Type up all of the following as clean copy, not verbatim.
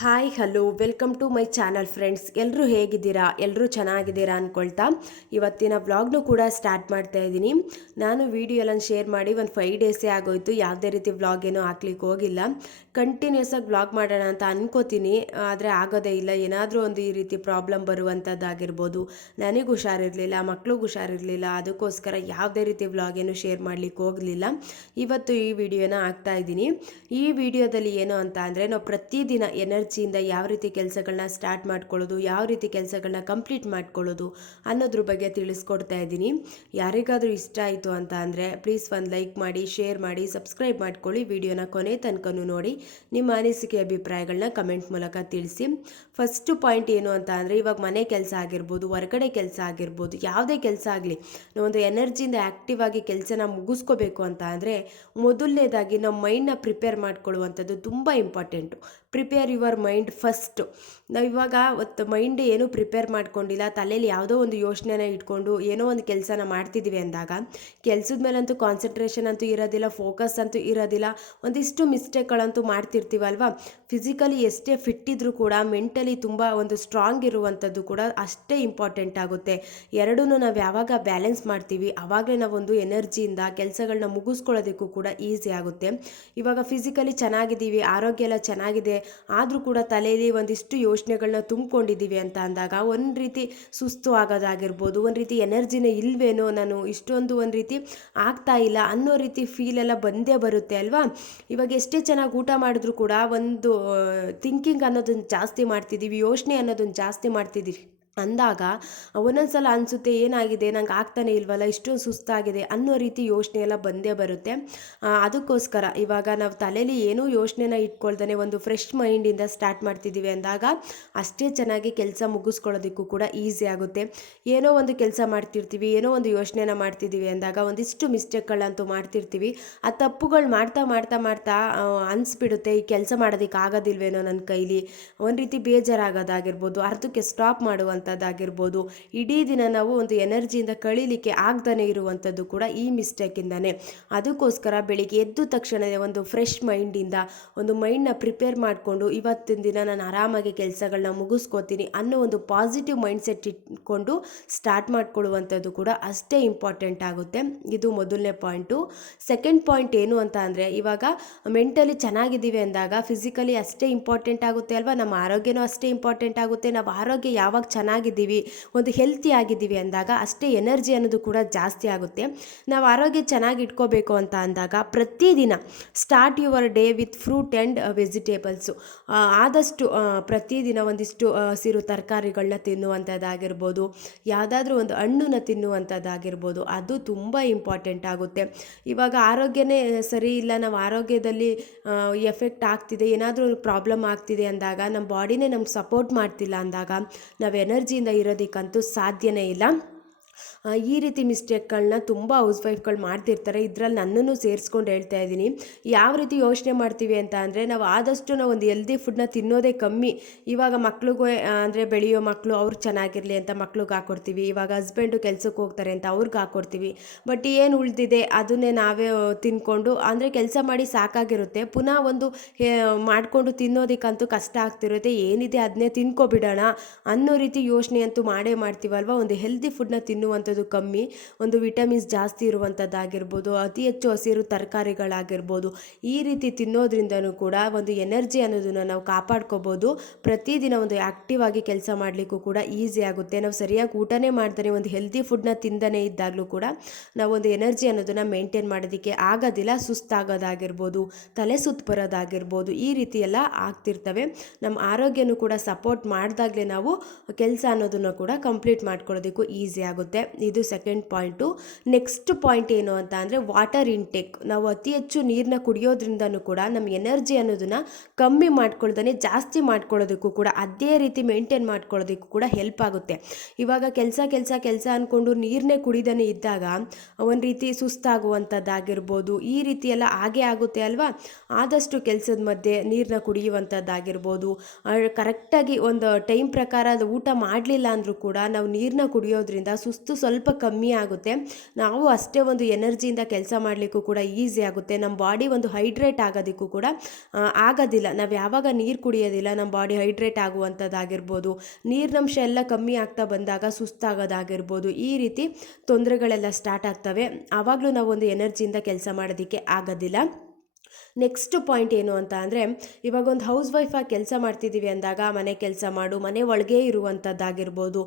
Hi hello welcome to my channel friends. ಎಲ್ಲರೂ ಹೇಗಿದ್ದೀರಾ? ಎಲ್ಲರೂ ಚೆನ್ನಾಗಿದ್ದೀರಾ ಅಂದ್ಕೊಳ್ತಾ ಇವತ್ತಿನ ವ್ಲಾಗ್ನು ಕೂಡ ಸ್ಟಾರ್ಟ್ ಮಾಡ್ತಾ ಇದ್ದೀನಿ. ನಾನು ವಿಡಿಯೋ ಎಲ್ಲ ಶೇರ್ ಮಾಡಿ ಒಂದು 5 ಡೇಸೇ ಆಗೋಯ್ತು. ಯಾವುದೇ ರೀತಿ ವ್ಲಾಗ್ ಏನೂ ಹಾಕ್ಲಿಕ್ಕೆ ಹೋಗಿಲ್ಲ. ಕಂಟಿನ್ಯೂಸ್ ಆಗಿ ವ್ಲಾಗ್ ಮಾಡೋಣ ಅಂತ ಅನ್ಕೋತೀನಿ, ಆದರೆ ಆಗೋದೇ ಇಲ್ಲ. ಏನಾದರೂ ಒಂದು ಈ ರೀತಿ ಪ್ರಾಬ್ಲಮ್ ಬರುವಂಥದ್ದಾಗಿರ್ಬೋದು. ನನಗೆ ಹುಷಾರಿರಲಿಲ್ಲ, ಮಕ್ಳಿಗೆ ಹುಷಾರಿರಲಿಲ್ಲ, ಅದಕ್ಕೋಸ್ಕರ ಯಾವುದೇ ರೀತಿ ವ್ಲಾಗ್ ಏನು ಶೇರ್ ಮಾಡಲಿಕ್ಕೆ ಹೋಗಲಿಲ್ಲ. ಇವತ್ತು ಈ ವಿಡಿಯೋನ ಹಾಕ್ತಾ ಇದ್ದೀನಿ. ಈ ವಿಡಿಯೋದಲ್ಲಿ ಏನು ಅಂತ ಅಂದರೆ, ನಾವು ಪ್ರತಿದಿನ ಎನರ್ಜಿಯಿಂದ ಯಾವ ರೀತಿ ಕೆಲಸಗಳನ್ನ ಸ್ಟಾರ್ಟ್ ಮಾಡ್ಕೊಳ್ಳೋದು, ಯಾವ ರೀತಿ ಕೆಲಸಗಳನ್ನ ಕಂಪ್ಲೀಟ್ ಮಾಡ್ಕೊಳ್ಳೋದು ಅನ್ನೋದ್ರ ಬಗ್ಗೆ ತಿಳಿಸ್ಕೊಡ್ತಾ ಇದ್ದೀನಿ. ಯಾರಿಗಾದರೂ ಇಷ್ಟ ಆಯಿತು ಅಂತ ಅಂದರೆ ಪ್ಲೀಸ್ ಒಂದು ಲೈಕ್ ಮಾಡಿ, ಶೇರ್ ಮಾಡಿ, ಸಬ್ಸ್ಕ್ರೈಬ್ ಮಾಡ್ಕೊಳ್ಳಿ. ವಿಡಿಯೋನ ಕೊನೆ ತನಕನೂ ನೋಡಿ ನಿಮ್ಮ ಅನಿಸಿಕೆ ಅಭಿಪ್ರಾಯಗಳನ್ನ ಕಮೆಂಟ್ ಮೂಲಕ ತಿಳಿಸಿ. ಫಸ್ಟು ಪಾಯಿಂಟ್ ಏನು ಅಂತ ಅಂದರೆ, ಇವಾಗ ಮನೆ ಕೆಲಸ ಆಗಿರ್ಬೋದು, ಹೊರಗಡೆ ಕೆಲಸ ಆಗಿರ್ಬೋದು, ಯಾವುದೇ ಕೆಲಸ ಆಗಲಿ, ನಾವೊಂದು ಎನರ್ಜಿಯಿಂದ ಆ್ಯಕ್ಟಿವ್ ಆಗಿ ಕೆಲಸನ ಮುಗಿಸ್ಕೋಬೇಕು ಅಂತ ಅಂದರೆ ಮೊದಲನೇದಾಗಿ ನಮ್ಮ ಮೈಂಡ್ನ ಪ್ರಿಪೇರ್ ಮಾಡ್ಕೊಳ್ಳುವಂಥದ್ದು ತುಂಬ important. Prepare your mind first. ನಾವು ಇವಾಗ ಮೈಂಡ್ ಏನೂ ಪ್ರಿಪೇರ್ ಮಾಡ್ಕೊಂಡಿಲ್ಲ, ತಲೆಯಲ್ಲಿ ಯಾವುದೋ ಒಂದು ಯೋಚನೆನ ಇಟ್ಕೊಂಡು ಏನೋ ಒಂದು ಕೆಲಸನ ಮಾಡ್ತಿದ್ದೀವಿ ಅಂದಾಗ ಕೆಲಸದ ಮೇಲಂತೂ ಕಾನ್ಸಂಟ್ರೇಷನ್ ಅಂತೂ ಇರೋದಿಲ್ಲ, ಫೋಕಸ್ ಅಂತೂ ಇರೋದಿಲ್ಲ. ಒಂದಿಷ್ಟು ಮಿಸ್ಟೇಕ್ಗಳಂತೂ ಮಾಡ್ತಿರ್ತೀವಲ್ವ. ಫಿಸಿಕಲಿ ಎಷ್ಟೇ ಫಿಟ್ ಇದ್ದರೂ ಕೂಡ ಮೆಂಟಲಿ ತುಂಬ ಒಂದು ಸ್ಟ್ರಾಂಗ್ ಇರುವಂಥದ್ದು ಕೂಡ ಅಷ್ಟೇ ಇಂಪಾರ್ಟೆಂಟ್ ಆಗುತ್ತೆ. ಎರಡೂ ನಾವು ಯಾವಾಗ ಬ್ಯಾಲೆನ್ಸ್ ಮಾಡ್ತೀವಿ ಆವಾಗಲೇ ನಾವೊಂದು ಎನರ್ಜಿಯಿಂದ ಕೆಲಸಗಳನ್ನ ಮುಗಿಸ್ಕೊಳ್ಳೋದಕ್ಕೂ ಕೂಡ ಈಸಿ ಆಗುತ್ತೆ. ಇವಾಗ ಫಿಸಿಕಲಿ ಚೆನ್ನಾಗಿದ್ದೀವಿ, ಆರೋಗ್ಯ ಎಲ್ಲ ಚೆನ್ನಾಗಿದೆ, ಆದರೂ ಕೂಡ ತಲೆಯಲ್ಲಿ ಒಂದಿಷ್ಟು ಯೋಚನೆಗಳನ್ನ ತುಂಬಿಕೊಂಡಿದ್ದೀವಿ ಅಂತ ಅಂದಾಗ ಒಂದು ರೀತಿ ಸುಸ್ತು ಆಗೋದಾಗಿರ್ಬೋದು, ಒಂದು ರೀತಿ ಎನರ್ಜಿನೇ ಇಲ್ವೇನೋ, ನಾನು ಇಷ್ಟೊಂದು ಒಂದು ರೀತಿ ಆಗ್ತಾ ಇಲ್ಲ ಅನ್ನೋ ರೀತಿ ಫೀಲ್ ಎಲ್ಲ ಬಂದೇ ಬರುತ್ತೆ ಅಲ್ವಾ. ಇವಾಗ ಎಷ್ಟೇ ಚೆನ್ನಾಗಿ ಊಟ ಮಾಡಿದ್ರೂ ಕೂಡ ಒಂದು ಥಿಂಕಿಂಗ್ ಅನ್ನೋದನ್ನು ಜಾಸ್ತಿ ಮಾಡ್ತಿದ್ದೀವಿ, ಯೋಚನೆ ಅನ್ನೋದನ್ನು ಜಾಸ್ತಿ ಮಾಡ್ತಿದ್ದೀವಿ ಅಂದಾಗ ಒಂದೊಂದು ಸಲ ಅನಿಸುತ್ತೆ, ಏನಾಗಿದೆ, ನಂಗೆ ಆಗ್ತಾನೆ ಇಲ್ವಲ್ಲ, ಇಷ್ಟೊಂದು ಸುಸ್ತಾಗಿದೆ ಅನ್ನೋ ರೀತಿ ಯೋಚನೆ ಎಲ್ಲ ಬಂದೇ ಬರುತ್ತೆ. ಅದಕ್ಕೋಸ್ಕರ ಇವಾಗ ನಾವು ತಲೆಯಲ್ಲಿ ಏನೂ ಯೋಚನೆನ ಇಟ್ಕೊಳ್ದೇ ಒಂದು ಫ್ರೆಶ್ ಮೈಂಡಿಂದ ಸ್ಟಾರ್ಟ್ ಮಾಡ್ತಿದ್ದೀವಿ ಅಂದಾಗ ಅಷ್ಟೇ ಚೆನ್ನಾಗಿ ಕೆಲಸ ಮುಗಿಸ್ಕೊಳ್ಳೋದಕ್ಕೂ ಕೂಡ ಈಸಿ ಆಗುತ್ತೆ. ಏನೋ ಒಂದು ಕೆಲಸ ಮಾಡ್ತಿರ್ತೀವಿ, ಏನೋ ಒಂದು ಯೋಚನೆನ ಮಾಡ್ತಿದ್ದೀವಿ ಅಂದಾಗ ಒಂದಿಷ್ಟು ಮಿಸ್ಟೇಕ್ಗಳಂತೂ ಮಾಡ್ತಿರ್ತೀವಿ. ಆ ತಪ್ಪುಗಳು ಮಾಡ್ತಾ ಮಾಡ್ತಾ ಮಾಡ್ತಾ ಅನಿಸ್ಬಿಡುತ್ತೆ, ಈ ಕೆಲಸ ಮಾಡೋದಕ್ಕೆ ಆಗೋದಿಲ್ವೇನೋ ನನ್ನ ಕೈಲಿ, ಒಂದು ರೀತಿ ಬೇಜಾರಾಗೋದಾಗಿರ್ಬೋದು, ಅರ್ಧಕ್ಕೆ ಸ್ಟಾಪ್ ಮಾಡುವಂಥದ್ದಾಗಿರ್ಬೋದು. ಇಡೀ ದಿನ ನಾವು ಒಂದು ಎನರ್ಜಿಯಿಂದ ಕಳೀಲಿಕ್ಕೆ ಆಗ್ದೇ ಇರುವಂಥದ್ದು ಕೂಡ ಈ ಮಿಸ್ಟೇಕಿಂದನೇ. ಅದಕ್ಕೋಸ್ಕರ ಬೆಳಿಗ್ಗೆ ಎದ್ದು ತಕ್ಷಣ ಒಂದು ಫ್ರೆಶ್ ಮೈಂಡಿಂದ ಒಂದು ಮೈಂಡ್ನ ಪ್ರಿಪೇರ್ ಮಾಡಿಕೊಂಡು ಇವತ್ತಿನ ದಿನ ನಾನು ಆರಾಮಾಗಿ ಕೆಲಸಗಳನ್ನ ಮುಗಿಸ್ಕೋತೀನಿ ಅನ್ನೋ ಒಂದು ಪಾಸಿಟಿವ್ ಮೈಂಡ್ಸೆಟ್ ಇಟ್ಕೊಂಡು ಸ್ಟಾರ್ಟ್ ಮಾಡ್ಕೊಳ್ಳುವಂಥದ್ದು ಕೂಡ ಅಷ್ಟೇ ಇಂಪಾರ್ಟೆಂಟ್ ಆಗುತ್ತೆ. ಇದು ಮೊದಲನೇ ಪಾಯಿಂಟು. ಸೆಕೆಂಡ್ ಪಾಯಿಂಟ್ ಏನು ಅಂತ ಅಂದರೆ, ಇವಾಗ ಮೆಂಟಲಿ ಚೆನ್ನಾಗಿದ್ದೀವಿ ಅಂದಾಗ ಫಿಸಿಕಲಿ ಅಷ್ಟೇ ಇಂಪಾರ್ಟೆಂಟ್ ಆಗುತ್ತೆ ಅಲ್ವಾ, ನಮ್ಮ ಆರೋಗ್ಯನೂ ಅಷ್ಟೇ ಇಂಪಾರ್ಟೆಂಟ್ ಆಗುತ್ತೆ. ನಾವು ಆರೋಗ್ಯ ಯಾವಾಗ ಚೆನ್ನಾಗಿದ್ದೀವಿ, ಒಂದು ಹೆಲ್ತಿ ಆಗಿದ್ದೀವಿ ಅಂದಾಗ ಅಷ್ಟೇ ಎನರ್ಜಿ ಅನ್ನೋದು ಕೂಡ ಜಾಸ್ತಿ ಆಗುತ್ತೆ. ನಾವು ಆರೋಗ್ಯ ಚೆನ್ನಾಗಿ ಇಟ್ಕೋಬೇಕು ಅಂತ ಅಂದಾಗ ಪ್ರತಿದಿನ start your day with fruit and vegetables. ಆದಷ್ಟು ಪ್ರತಿದಿನ ಒಂದಿಷ್ಟು ಹಸಿರು ತರಕಾರಿಗಳನ್ನ ತಿನ್ನುವಂಥದ್ದಾಗಿರ್ಬೋದು, ಯಾವುದಾದ್ರೂ ಒಂದು ಹಣ್ಣನ್ನ ತಿನ್ನುವಂಥದ್ದಾಗಿರ್ಬೋದು, ಅದು ತುಂಬ ಇಂಪಾರ್ಟೆಂಟ್ ಆಗುತ್ತೆ. ಇವಾಗ ಆರೋಗ್ಯನೇ ಸರಿ ಇಲ್ಲ, ನಾವು ಆರೋಗ್ಯದಲ್ಲಿ ಎಫೆಕ್ಟ್ ಆಗ್ತಿದೆ, ಏನಾದರೂ ಒಂದು ಪ್ರಾಬ್ಲಮ್ ಆಗ್ತಿದೆ ಅಂದಾಗ ನಮ್ಮ ಬಾಡಿನೇ ನಮ್ಗೆ ಸಪೋರ್ಟ್ ಮಾಡ್ತಿಲ್ಲ ಅಂದಾಗ ನಾವು ಎನರ್ಜಿಯಿಂದ ಇರೋದಕ್ಕಂತೂ ಸಾಧ್ಯನೇ ಇಲ್ಲ. ಈ ರೀತಿ ಮಿಸ್ಟೇಕ್ಗಳನ್ನ ತುಂಬ ಹೌಸ್ ವೈಫ್ಗಳು ಮಾಡ್ತಿರ್ತಾರೆ. ಇದರಲ್ಲಿ ನನ್ನನ್ನು ಸೇರಿಸ್ಕೊಂಡು ಹೇಳ್ತಾ ಇದ್ದೀನಿ. ಯಾವ ರೀತಿ ಯೋಚನೆ ಮಾಡ್ತೀವಿ ಅಂತ ಅಂದರೆ, ನಾವು ಆದಷ್ಟು ನಾವು ಒಂದು ಹೆಲ್ದಿ ಫುಡ್ನ ತಿನ್ನೋದೇ ಕಮ್ಮಿ. ಇವಾಗ ಮಕ್ಳಿಗೂ ಅಂದರೆ ಬೆಳೆಯೋ ಮಕ್ಕಳು ಅವ್ರು ಚೆನ್ನಾಗಿರಲಿ ಅಂತ ಮಕ್ಳಿಗೆ ಹಾಕ್ಕೊಡ್ತೀವಿ. ಇವಾಗ ಹಸ್ಬೆಂಡು ಕೆಲ್ಸಕ್ಕೆ ಹೋಗ್ತಾರೆ ಅಂತ ಅವ್ರಿಗೆ ಹಾಕ್ಕೊಡ್ತೀವಿ. ಬಟ್ ಏನು ಉಳಿದಿದೆ ಅದನ್ನೇ ನಾವೇ ತಿನ್ಕೊಂಡು, ಅಂದರೆ ಕೆಲಸ ಮಾಡಿ ಸಾಕಾಗಿರುತ್ತೆ, ಪುನಃ ಒಂದು ಮಾಡಿಕೊಂಡು ತಿನ್ನೋದಕ್ಕಂತೂ ಕಷ್ಟ ಆಗ್ತಿರುತ್ತೆ. ಏನಿದೆ ಅದನ್ನೇ ತಿನ್ಕೊಬಿಡೋಣ ಅನ್ನೋ ರೀತಿ ಯೋಚನೆ ಅಂತೂ ಮಾಡೇ ಮಾಡ್ತೀವಲ್ವ. ಒಂದು ಹೆಲ್ದಿ ಫುಡ್ನ ತಿನ್ನುವಂಥದ್ದು ಕಮ್ಮಿ, ಒಂದು ವಿಟಮಿನ್ಸ್ ಜಾಸ್ತಿ ಇರುವಂಥದ್ದಾಗಿರ್ಬೋದು, ಅತಿ ಹೆಚ್ಚು ಹಸಿರು ತರಕಾರಿಗಳಾಗಿರ್ಬೋದು, ಈ ರೀತಿ ತಿನ್ನೋದ್ರಿಂದನೂ ಕೂಡ ಒಂದು ಎನರ್ಜಿ ಅನ್ನೋದನ್ನು ನಾವು ಕಾಪಾಡ್ಕೋಬೋದು. ಪ್ರತಿದಿನ ಒಂದು ಆ್ಯಕ್ಟಿವ್ ಆಗಿ ಕೆಲಸ ಮಾಡಲಿಕ್ಕೂ ಕೂಡ ಈಸಿ ಆಗುತ್ತೆ. ನಾವು ಸರಿಯಾಗಿ ಊಟನೇ ಮಾಡ್ತಾನೆ ಒಂದು ಹೆಲ್ದಿ ಫುಡ್ನ ತಿಂದನೇ ಇದ್ದಾಗಲೂ ಕೂಡ ನಾವೊಂದು ಎನರ್ಜಿ ಅನ್ನೋದನ್ನು ಮೇಂಟೈನ್ ಮಾಡೋದಕ್ಕೆ ಆಗೋದಿಲ್ಲ. ಸುಸ್ತಾಗೋದಾಗಿರ್ಬೋದು, ತಲೆ ಸುತ್ತು ಬರೋದಾಗಿರ್ಬೋದು, ಈ ರೀತಿ ಎಲ್ಲ ಆಗ್ತಿರ್ತವೆ. ನಮ್ಮ ಆರೋಗ್ಯನೂ ಕೂಡ ಸಪೋರ್ಟ್ ಮಾಡಿದಾಗಲೇ ನಾವು ಕೆಲಸ ಅನ್ನೋದನ್ನು ಕೂಡ ಕಂಪ್ಲೀಟ್ ಮಾಡ್ಕೊಳ್ಳೋದಕ್ಕೂ ಈಸಿ ಆಗುತ್ತೆ. ಇದು ಸೆಕೆಂಡ್ ಪಾಯಿಂಟು. ನೆಕ್ಸ್ಟ್ ಪಾಯಿಂಟ್ ಏನು ಅಂತ ಅಂದರೆ, ವಾಟರ್ ಇಂಟೇಕ್. ನಾವು ಅತಿ ಹೆಚ್ಚು ನೀರನ್ನ ಕುಡಿಯೋದ್ರಿಂದನೂ ಕೂಡ ನಮ್ಮ ಎನರ್ಜಿ ಅನ್ನೋದನ್ನು ಕಮ್ಮಿ ಮಾಡ್ಕೊಳ್ದೇ ಜಾಸ್ತಿ ಮಾಡ್ಕೊಳ್ಳೋದಕ್ಕೂ ಕೂಡ, ಅದೇ ರೀತಿ ಮೇಂಟೈನ್ ಮಾಡ್ಕೊಳ್ಳೋದಕ್ಕೂ ಕೂಡ ಹೆಲ್ಪ್ ಆಗುತ್ತೆ. ಇವಾಗ ಕೆಲಸ ಕೆಲಸ ಕೆಲಸ ಅಂದ್ಕೊಂಡು ನೀರನ್ನೇ ಕುಡಿದೇ ಇದ್ದಾಗ ಒಂದು ರೀತಿ ಸುಸ್ತಾಗುವಂಥದ್ದಾಗಿರ್ಬೋದು, ಈ ರೀತಿ ಎಲ್ಲ ಆಗೇ ಆಗುತ್ತೆ ಅಲ್ವಾ. ಆದಷ್ಟು ಕೆಲಸದ ಮಧ್ಯೆ ನೀರನ್ನ ಕುಡಿಯುವಂಥದ್ದಾಗಿರ್ಬೋದು, ಕರೆಕ್ಟಾಗಿ ಒಂದು ಟೈಮ್ ಪ್ರಕಾರ ಅದು ಊಟ ಮಾಡಲಿಲ್ಲ ಅಂದರೂ ಕೂಡ ನಾವು ನೀರನ್ನ ಕುಡಿಯೋದ್ರಿಂದ ಸುಸ್ತು ಸುಸ್ತು ಸ್ವಲ್ಪ ಕಮ್ಮಿ ಆಗುತ್ತೆ. ನಾವು ಅಷ್ಟೇ ಒಂದು ಎನರ್ಜಿಯಿಂದ ಕೆಲಸ ಮಾಡಲಿಕ್ಕೂ ಕೂಡ ಈಸಿ ಆಗುತ್ತೆ. ನಮ್ಮ ಬಾಡಿ ಒಂದು ಹೈಡ್ರೇಟ್ ಆಗೋದಕ್ಕೂ ಕೂಡ ಆಗೋದಿಲ್ಲ. ನಾವು ಯಾವಾಗ ನೀರು ಕುಡಿಯೋದಿಲ್ಲ ನಮ್ಮ ಬಾಡಿ ಹೈಡ್ರೇಟ್ ಆಗುವಂಥದ್ದಾಗಿರ್ಬೋದು, ನೀರಿನಂಶ ಎಲ್ಲ ಕಮ್ಮಿ ಆಗ್ತಾ ಬಂದಾಗ ಸುಸ್ತಾಗೋದಾಗಿರ್ಬೋದು, ಈ ರೀತಿ ತೊಂದರೆಗಳೆಲ್ಲ ಸ್ಟಾರ್ಟ್ ಆಗ್ತವೆ. ಆವಾಗಲೂ ನಾವು ಒಂದು ಎನರ್ಜಿಯಿಂದ ಕೆಲಸ ಮಾಡೋದಕ್ಕೆ ಆಗೋದಿಲ್ಲ. ನೆಕ್ಸ್ಟ್ ಪಾಯಿಂಟ್ ಏನು ಅಂತ ಅಂದರೆ, ಇವಾಗ ಒಂದು ಹೌಸ್ ವೈಫಾಗಿ ಕೆಲಸ ಮಾಡ್ತಿದ್ದೀವಿ ಅಂದಾಗ ಮನೆ ಕೆಲಸ ಮಾಡು, ಮನೆ ಒಳಗೆ ಇರುವಂಥದ್ದಾಗಿರ್ಬೋದು,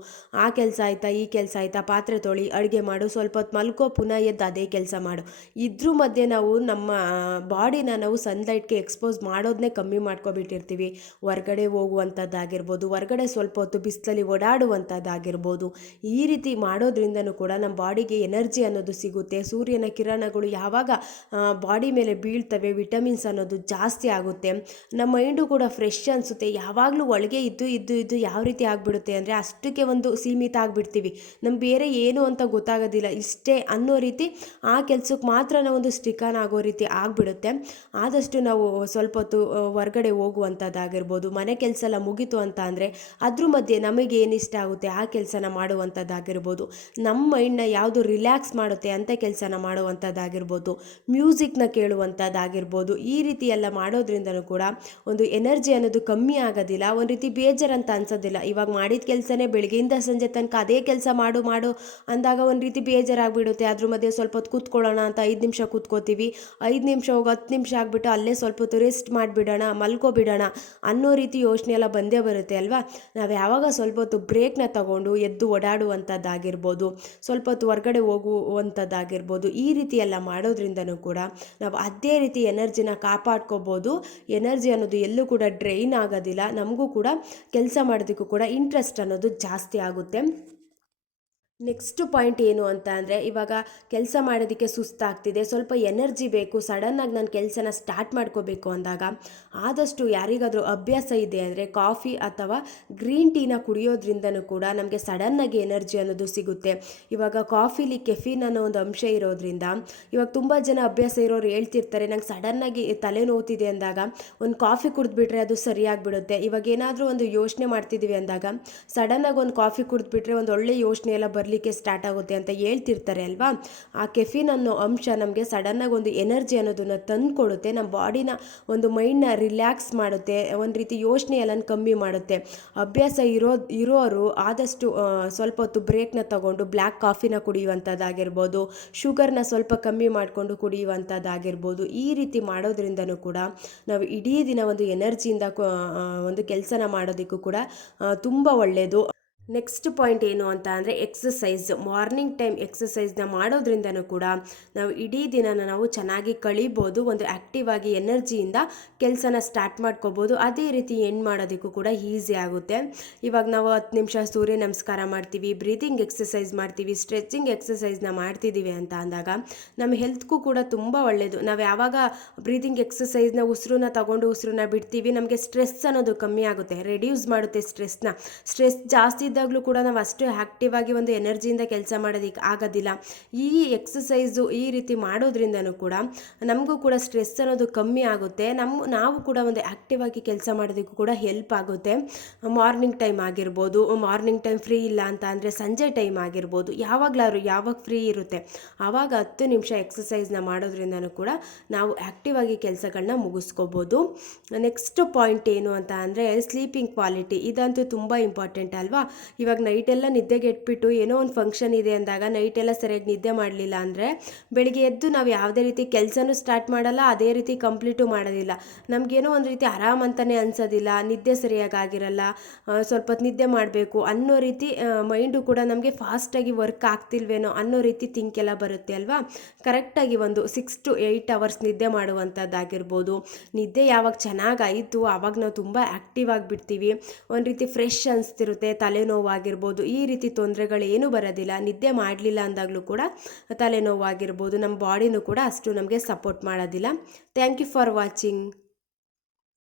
ಆ ಕೆಲಸ ಆಯಿತಾ ಈ ಕೆಲಸ ಆಯಿತಾ, ಪಾತ್ರೆ ತೊಳಿ, ಅಡುಗೆ ಮಾಡು, ಸ್ವಲ್ಪ ಹೊತ್ತು ಮಲ್ಕೋ, ಪುನಃ ಎದ್ದು ಅದೇ ಕೆಲಸ ಮಾಡು. ಇದ್ರ ಮಧ್ಯೆ ನಾವು ನಮ್ಮ ಬಾಡಿನ ನಾವು ಸನ್ಲೈಟ್ಗೆ ಎಕ್ಸ್ಪೋಸ್ ಮಾಡೋದನ್ನೇ ಕಮ್ಮಿ ಮಾಡ್ಕೊಬಿಟ್ಟಿರ್ತೀವಿ. ಹೊರ್ಗಡೆ ಹೋಗುವಂಥದ್ದಾಗಿರ್ಬೋದು, ಹೊರ್ಗಡೆ ಸ್ವಲ್ಪ ಹೊತ್ತು ಬಿಸಿಲಲ್ಲಿ ಓಡಾಡುವಂಥದ್ದಾಗಿರ್ಬೋದು, ಈ ರೀತಿ ಮಾಡೋದ್ರಿಂದನೂ ಕೂಡ ನಮ್ಮ ಬಾಡಿಗೆ ಎನರ್ಜಿ ಅನ್ನೋದು ಸಿಗುತ್ತೆ. ಸೂರ್ಯನ ಕಿರಣಗಳು ಯಾವಾಗ ಬಾಡಿ ಮೇಲೆ ಬೀಳ್ತವೆ, ವಿಟಮಿನ್ಸ್ ಅನ್ನೋದು ಜಾಸ್ತಿ ಆಗುತ್ತೆ. ನಮ್ಮ ಮೈಂಡು ಕೂಡ ಫ್ರೆಶ್ ಅನಿಸುತ್ತೆ. ಯಾವಾಗಲೂ ಒಳಗೆ ಇದ್ದು ಯಾವ ರೀತಿ ಆಗಿಬಿಡುತ್ತೆ ಅಂದರೆ, ಅಷ್ಟಕ್ಕೆ ಒಂದು ಸೀಮಿತ ಆಗಿಬಿಡ್ತೀವಿ. ನಮ್ಗೆ ಬೇರೆ ಏನು ಅಂತ ಗೊತ್ತಾಗೋದಿಲ್ಲ, ಇಷ್ಟೇ ಅನ್ನೋ ರೀತಿ ಆ ಕೆಲಸಕ್ಕೆ ಮಾತ್ರ ನಾವೊಂದು ಸ್ಟಿಕನ್ ಆಗೋ ರೀತಿ ಆಗಿಬಿಡುತ್ತೆ. ಆದಷ್ಟು ನಾವು ಸ್ವಲ್ಪ ಹೊತ್ತು ಹೊರ್ಗಡೆ ಹೋಗುವಂಥದ್ದಾಗಿರ್ಬೋದು, ಮನೆ ಕೆಲಸ ಎಲ್ಲ ಮುಗೀತು ಅಂತ ಅಂದರೆ ಅದ್ರ ಮಧ್ಯೆ ನಮಗೆ ಏನು ಇಷ್ಟ ಆಗುತ್ತೆ ಆ ಕೆಲಸನ ಮಾಡುವಂಥದ್ದಾಗಿರ್ಬೋದು, ನಮ್ಮ ಮೈಂಡ್ನ ಯಾವುದು ರಿಲ್ಯಾಕ್ಸ್ ಮಾಡುತ್ತೆ ಅಂಥ ಕೆಲಸನ ಮಾಡುವಂಥದ್ದಾಗಿರ್ಬೋದು, ಮ್ಯೂಸಿಕ್ನ ಕೇಳುವಂಥದ್ದಾಗಿರ್ಬೋದು, ಈ ರೀತಿ ಎಲ್ಲ ಮಾಡೋದ್ರಿಂದನೂ ಕೂಡ ಒಂದು ಎನರ್ಜಿ ಅನ್ನೋದು ಕಮ್ಮಿ ಆಗೋದಿಲ್ಲ. ಒಂದು ರೀತಿ ಬೇಜಾರಂತ ಅನ್ಸೋದಿಲ್ಲ. ಇವಾಗ ಮಾಡಿದ ಕೆಲಸನೇ ಬೆಳಗ್ಗೆಯಿಂದ ಸಂಜೆ ತನಕ ಅದೇ ಕೆಲಸ ಮಾಡು ಅಂದಾಗ ಒಂದು ರೀತಿ ಬೇಜಾರಾಗ್ಬಿಡುತ್ತೆ. ಅದ್ರ ಮಧ್ಯೆ ಸ್ವಲ್ಪ ಹೊತ್ತು ಕೂತ್ಕೊಳ್ಳೋಣ ಅಂತ 5 ನಿಮಿಷ ಕೂತ್ಕೋತೀವಿ. 5 ನಿಮಿಷ ಹೋಗಿ 10 ನಿಮಿಷ ಆಗಿಬಿಟ್ಟು ಅಲ್ಲೇ ಸ್ವಲ್ಪ ಹೊತ್ತು ರೆಸ್ಟ್ ಮಾಡಿಬಿಡೋಣ, ಮಲ್ಕೊಬಿಡೋಣ ಅನ್ನೋ ರೀತಿ ಯೋಚನೆ ಎಲ್ಲ ಬಂದೇ ಬರುತ್ತೆ ಅಲ್ವಾ. ನಾವು ಯಾವಾಗ ಸ್ವಲ್ಪ ಹೊತ್ತು ಬ್ರೇಕ್ನ ತಗೊಂಡು ಎದ್ದು ಓಡಾಡುವಂಥದ್ದಾಗಿರ್ಬೋದು, ಸ್ವಲ್ಪ ಹೊತ್ತು ಹೊರ್ಗಡೆ ಹೋಗುವಂಥದ್ದಾಗಿರ್ಬೋದು, ಈ ರೀತಿ ಎಲ್ಲ ಮಾಡೋದ್ರಿಂದನೂ ಕೂಡ ನಾವು ಅದೇ ರೀತಿ ಎನರ್ಜಿನ ಕಾಪಾಡ್ಕೋಬೋದು. ಎನರ್ಜಿ ಅನ್ನೋದು ಎಲ್ಲೂ ಕೂಡ ಡ್ರೈನ್ ಆಗೋದಿಲ್ಲ. ನಮಗೂ ಕೂಡ ಕೆಲಸ ಮಾಡೋದಕ್ಕೂ ಕೂಡ ಇಂಟ್ರೆಸ್ಟ್ ಅನ್ನೋದು ಜಾಸ್ತಿ ಆಗುತ್ತೆ. ನೆಕ್ಸ್ಟ್ ಪಾಯಿಂಟ್ ಏನು ಅಂತ ಅಂದರೆ, ಇವಾಗ ಕೆಲಸ ಮಾಡೋದಕ್ಕೆ ಸುಸ್ತಾಗ್ತಿದೆ, ಸ್ವಲ್ಪ ಎನರ್ಜಿ ಬೇಕು, ಸಡನ್ನಾಗಿ ನಾನು ಕೆಲಸನ ಸ್ಟಾರ್ಟ್ ಮಾಡ್ಕೋಬೇಕು ಅಂದಾಗ ಆದಷ್ಟು ಯಾರಿಗಾದರೂ ಅಭ್ಯಾಸ ಇದೆ ಅಂದರೆ ಕಾಫಿ ಅಥವಾ ಗ್ರೀನ್ ಟೀನ ಕುಡಿಯೋದ್ರಿಂದನೂ ಕೂಡ ನಮಗೆ ಸಡನ್ನಾಗಿ ಎನರ್ಜಿ ಅನ್ನೋದು ಸಿಗುತ್ತೆ. ಇವಾಗ ಕಾಫಿಲಿ ಕೆಫೀನ್ ಅನ್ನೋ ಒಂದು ಅಂಶ ಇರೋದ್ರಿಂದ, ಇವಾಗ ತುಂಬ ಜನ ಅಭ್ಯಾಸ ಇರೋರು ಹೇಳ್ತಿರ್ತಾರೆ, ನಂಗೆ ಸಡನ್ನಾಗಿ ತಲೆನೋವ್ತಿದೆ ಅಂದಾಗ ಒಂದು ಕಾಫಿ ಕುಡಿದ್ಬಿಟ್ರೆ ಅದು ಸರಿಯಾಗಿಬಿಡುತ್ತೆ. ಇವಾಗ ಏನಾದರೂ ಒಂದು ಯೋಚನೆ ಮಾಡ್ತಿದ್ದೀವಿ ಅಂದಾಗ ಸಡನ್ನಾಗಿ ಒಂದು ಕಾಫಿ ಕುಡಿದ್ಬಿಟ್ರೆ ಒಂದು ಒಳ್ಳೆ ಯೋಚನೆ ಎಲ್ಲ ಬರಲಿಕ್ಕೆ ಸ್ಟಾರ್ಟ್ ಆಗುತ್ತೆ ಅಂತ ಹೇಳ್ತಿರ್ತಾರೆ ಅಲ್ವಾ. ಆ ಕೆಫಿನ್ ಅನ್ನೋ ಅಂಶ ನಮಗೆ ಸಡನ್ನಾಗಿ ಒಂದು ಎನರ್ಜಿ ಅನ್ನೋದನ್ನು ತಂದು ಕೊಡುತ್ತೆ. ನಮ್ಮ ಬಾಡಿನ ಒಂದು ಮೈಂಡ್ನ ರಿಲ್ಯಾಕ್ಸ್ ಮಾಡುತ್ತೆ, ಒಂದು ರೀತಿ ಯೋಚನೆ ಎಲ್ಲ ಕಮ್ಮಿ ಮಾಡುತ್ತೆ. ಅಭ್ಯಾಸ ಇರೋರು ಆದಷ್ಟು ಸ್ವಲ್ಪ ಹೊತ್ತು ಬ್ರೇಕ್ನ ತಗೊಂಡು ಬ್ಲ್ಯಾಕ್ ಕಾಫಿನ ಕುಡಿಯುವಂಥದ್ದಾಗಿರ್ಬೋದು, ಶುಗರ್ನ ಸ್ವಲ್ಪ ಕಮ್ಮಿ ಮಾಡಿಕೊಂಡು ಕುಡಿಯುವಂಥದ್ದಾಗಿರ್ಬೋದು, ಈ ರೀತಿ ಮಾಡೋದ್ರಿಂದನೂ ಕೂಡ ನಾವು ಇಡೀ ದಿನ ಒಂದು ಎನರ್ಜಿಯಿಂದ ಒಂದು ಕೆಲಸನ ಮಾಡೋದಕ್ಕೂ ಕೂಡ ತುಂಬ ಒಳ್ಳೆಯದು. ನೆಕ್ಸ್ಟ್ ಪಾಯಿಂಟ್ ಏನು ಅಂತ ಅಂದರೆ ಎಕ್ಸಸೈಸ್. ಮಾರ್ನಿಂಗ್ ಟೈಮ್ ಎಕ್ಸಸೈಸ್ನ ಮಾಡೋದ್ರಿಂದನೂ ಕೂಡ ನಾವು ಇಡೀ ದಿನನ ನಾವು ಚೆನ್ನಾಗಿ ಕಳೀಬೋದು. ಒಂದು ಆ್ಯಕ್ಟಿವ್ ಆಗಿ ಎನರ್ಜಿಯಿಂದ ಕೆಲಸನ ಸ್ಟಾರ್ಟ್ ಮಾಡ್ಕೋಬೋದು. ಅದೇ ರೀತಿ ಎಂಡ್ ಮಾಡೋದಕ್ಕೂ ಕೂಡ ಈಸಿ ಆಗುತ್ತೆ. ಇವಾಗ ನಾವು 10 ನಿಮಿಷ ಸೂರ್ಯ ನಮಸ್ಕಾರ ಮಾಡ್ತೀವಿ, ಬ್ರೀದಿಂಗ್ ಎಕ್ಸಸೈಸ್ ಮಾಡ್ತೀವಿ, ಸ್ಟ್ರೆಚಿಂಗ್ ಎಕ್ಸಸೈಸ್ನ ಮಾಡ್ತಿದ್ದೀವಿ ಅಂತ ಅಂದಾಗ ನಮ್ಮ ಹೆಲ್ತ್ಗೂ ಕೂಡ ತುಂಬ ಒಳ್ಳೆಯದು. ನಾವು ಯಾವಾಗ ಬ್ರೀದಿಂಗ್ ಎಕ್ಸಸೈಸ್ನ ಉಸಿರನ್ನ ತಗೊಂಡು ಉಸಿರನ್ನ ಬಿಡ್ತೀವಿ, ನಮಗೆ ಸ್ಟ್ರೆಸ್ ಅನ್ನೋದು ಕಮ್ಮಿ ಆಗುತ್ತೆ, ರೆಡ್ಯೂಸ್ ಮಾಡುತ್ತೆ ಸ್ಟ್ರೆಸ್ ಜಾಸ್ತಿ ಇದ್ದಾಗಲೂ ಕೂಡ ನಾವು ಅಷ್ಟು ಆ್ಯಕ್ಟಿವ್ ಆಗಿ ಒಂದು ಎನರ್ಜಿಯಿಂದ ಕೆಲಸ ಮಾಡೋದಕ್ಕೆ ಆಗೋದಿಲ್ಲ. ಈ ಎಕ್ಸಸೈಸು ಈ ರೀತಿ ಮಾಡೋದ್ರಿಂದನೂ ಕೂಡ ನಮಗೂ ಕೂಡ ಸ್ಟ್ರೆಸ್ ಅನ್ನೋದು ಕಮ್ಮಿ ಆಗುತ್ತೆ. ನಾವು ಕೂಡ ಒಂದು ಆ್ಯಕ್ಟಿವ್ ಆಗಿ ಕೆಲಸ ಮಾಡೋದಕ್ಕೂ ಕೂಡ ಹೆಲ್ಪ್ ಆಗುತ್ತೆ. ಮಾರ್ನಿಂಗ್ ಟೈಮ್ ಆಗಿರ್ಬೋದು, ಮಾರ್ನಿಂಗ್ ಟೈಮ್ ಫ್ರೀ ಇಲ್ಲ ಅಂತ ಅಂದರೆ ಸಂಜೆ ಟೈಮ್ ಆಗಿರ್ಬೋದು, ಯಾವಾಗ ಫ್ರೀ ಇರುತ್ತೆ ಆವಾಗ 10 ನಿಮಿಷ ಎಕ್ಸಸೈಸ್ನ ಮಾಡೋದ್ರಿಂದನೂ ಕೂಡ ನಾವು ಆ್ಯಕ್ಟಿವ್ ಆಗಿ ಕೆಲಸಗಳನ್ನ ಮುಗಿಸ್ಕೋಬೋದು. ನೆಕ್ಸ್ಟ್ ಪಾಯಿಂಟ್ ಏನು ಅಂತ ಅಂದರೆ ಸ್ಲೀಪಿಂಗ್ ಕ್ವಾಲಿಟಿ. ಇದಂತೂ ತುಂಬ ಇಂಪಾರ್ಟೆಂಟ್ ಅಲ್ವಾ. ಇವಾಗ ನೈಟೆಲ್ಲ ನಿದ್ದೆಗೆಟ್ಬಿಟ್ಟು ಏನೋ ಒಂದು ಫಂಕ್ಷನ್ ಇದೆ ಅಂದಾಗ ನೈಟೆಲ್ಲ ಸರಿಯಾಗಿ ನಿದ್ದೆ ಮಾಡಲಿಲ್ಲ ಅಂದರೆ ಬೆಳಿಗ್ಗೆ ಎದ್ದು ನಾವು ಯಾವುದೇ ರೀತಿ ಕೆಲಸನೂ ಸ್ಟಾರ್ಟ್ ಮಾಡಲ್ಲ, ಅದೇ ರೀತಿ ಕಂಪ್ಲೀಟು ಮಾಡೋದಿಲ್ಲ. ನಮಗೇನೋ ಒಂದು ರೀತಿ ಆರಾಮ್ ಅಂತಲೇ ಅನಿಸೋದಿಲ್ಲ, ನಿದ್ದೆ ಸರಿಯಾಗಿ ಆಗಿರಲ್ಲ, ಸ್ವಲ್ಪ ಹೊತ್ತು ನಿದ್ದೆ ಮಾಡಬೇಕು ಅನ್ನೋ ರೀತಿ ಮೈಂಡು ಕೂಡ ನಮಗೆ ಫಾಸ್ಟಾಗಿ ವರ್ಕ್ ಆಗ್ತಿಲ್ವೇನೋ ಅನ್ನೋ ರೀತಿ ಥಿಂಕ್ ಎಲ್ಲ ಬರುತ್ತೆ ಅಲ್ವಾ. ಕರೆಕ್ಟಾಗಿ ಒಂದು 6 to 8 ಅವರ್ಸ್ ನಿದ್ದೆ ಮಾಡುವಂಥದ್ದಾಗಿರ್ಬೋದು. ನಿದ್ದೆ ಯಾವಾಗ ಚೆನ್ನಾಗಾಯಿತು ಆವಾಗ ನಾವು ತುಂಬ ಆ್ಯಕ್ಟಿವ್ ಆಗಿಬಿಡ್ತೀವಿ, ಒಂದು ರೀತಿ ಫ್ರೆಶ್ ಅನಿಸ್ತಿರುತ್ತೆ, ತಲೆನೋವಾಗಿರ್ಬೋದು, ಈ ರೀತಿ ತೊಂದರೆಗಳೇನು ಬರೋದಿಲ್ಲ. ನಿದ್ದೆ ಮಾಡಲಿಲ್ಲ ಅಂದಾಗಲೂ ಕೂಡ ತಲೆನೋವಾಗಿರ್ಬೋದು, ನಮ್ಮ ಬಾಡಿನೂ ಕೂಡ ಅಷ್ಟು ನಮಗೆ ಸಪೋರ್ಟ್ ಮಾಡೋದಿಲ್ಲ. Thank you for watching.